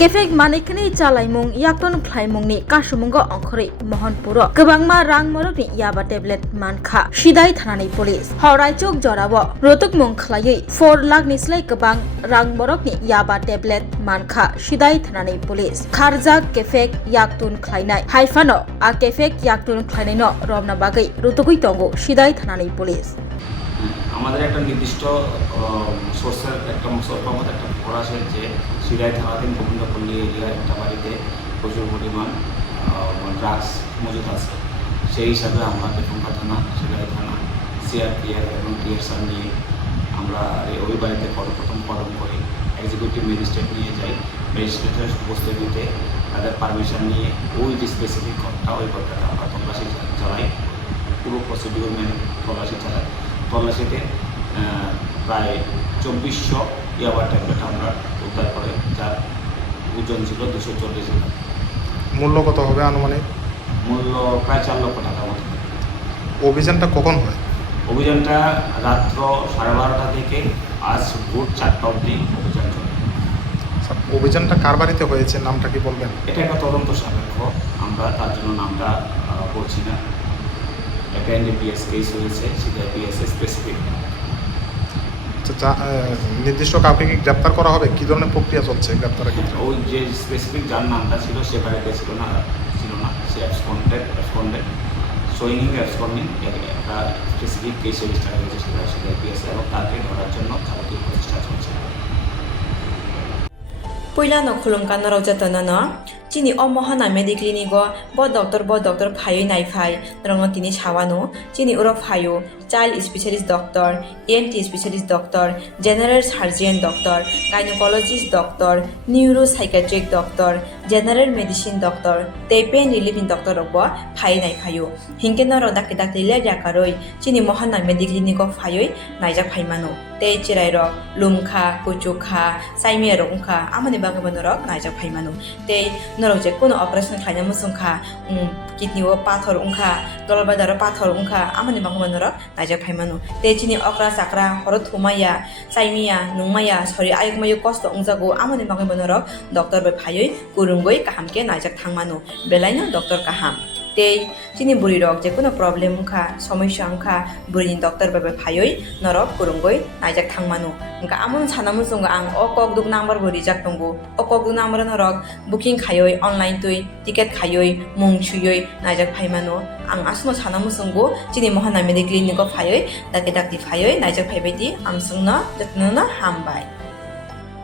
Kefek manikni chalaimung yakton khlaimungni kasumunggo ongkhori Mohanpuro kwbangma rang morokni yaba tablet mankha sidai thanani police Hauraijok jorabo rotukmung khlaiui 4 lakh ni slai kwbang rang morokni yaba tablet mankha sidai thanani police kharjak kefek yaktun khlainai haifano a kefek yaktun khlainai no romna bagai rotugui tongo sidai thanani police আমাদের একটা নির্দিষ্ট সোর্সের একটা মতো একটা খবর আসে যে সিরাই থানাধীন গোবিন্দপল্লী এরিয়ার একটা বাড়িতে প্রচুর পরিমাণ ড্রাগস মজুদ আছে। সেই হিসাবে আমরা বেগমগা থানা, সিরাই থানা, সিআরপিএফ এবং টিএসআর নিয়ে আমরা ওই বাড়িতে প্রথম কদম করি। এক্সিকিউটিভ ম্যাজিস্ট্রেট নিয়ে যাই, ম্যাজিস্ট্রেটের উপস্থিতিতে তাদের পারমিশন নিয়ে ওই যে স্পেসিফিক ঘরটা ওই ঘরটাতে আমরা তল্লাশি চালাই, পুরো প্রসিডিউর মেনে তল্লাশি চালাই। তল্লাশিতে প্রায় 2400 ইয়াবা ট্যাবলেট আমরা উদ্ধার করে, যার ওজন ছিল 240 গ্রাম। মূল্য কত হবে আনুমানিক? মূল্য প্রায় 4 লক্ষ টাকার মতো। অভিযানটা কখন হয়? অভিযানটা রাত্র 12:30 থেকে আজ ভোর 4টা অবধি অভিযান চলে। অভিযানটা কার বাড়িতে হয়েছে, নামটা কি বলবেন? এটা একটা তদন্ত সাপেক্ষ, আমরা তার জন্য নামটা বলছি না। একটা এনডিপিএস কেস হয়েছে, সিআরপিএস স্পেসিফিক। নির্দিষ্ট কাউকে কি গ্রেপ্তার করা হবে? কী ধরনের প্রক্রিয়া চলছে গ্রেপ্তারের ক্ষেত্রে? ওই যে স্পেসিফিক যার নামটা ছিল সে বাড়িতে ছিল না, সে অ্যাবসকন্ডেড শোয়িং অ্যাবসকন্ডিং একটা স্পেসিফিক কেস রেজিস্টার হয়েছে সেটা সিআরপিএস, এবং তাকে ধরার জন্য যাবতীয় প্রচেষ্টা চলছে। Puilano khulumkan raujatana no chini o mohana mediclinigo bo doctor phayo nai phai rongno tini sawano chini uro phayo child specialist doctor, ENT specialist doctor, general surgeon doctor, gynecologist doctor, neuropsychiatric doctor, general medicine doctor, pain relieving doctor rokbo phai nai phayo hingke no rodak dak le jakaroi chini mohana mediclinigo phayo naijak phaimano tei chirai rok lumkha kuchukha saime rok ungkha amani bagabano rok naijak phaimano tei norok je kono operation khaina musungkha kidney o pathor ungkha dolbadaro pathor ungkha amani bagabano rok naijak phaimano tei chini okra sakra horo thumaya saimia nungmaya sori ayukmayu kosto ungjago amani bagabano rok doctor bai phayoi kurungoi kahamke naijak thangmano belaino doctor kaham tei chini buri rok je kono problem ungkha সমস্যা ungkha burini doctor bai phayoi norok kurungoi naijak thangmano ungka amon sanamu sunga ang o kokduk number bo rijak tongo o kokduk number norok booking khayoi online tui ticket khayoi mung chuyoi naijak phaimano ang asno sanamu sungo chini mohana mediclinic ko phayoi dake dakti phayoi naijak phaibaiti amsungno jatno hambai।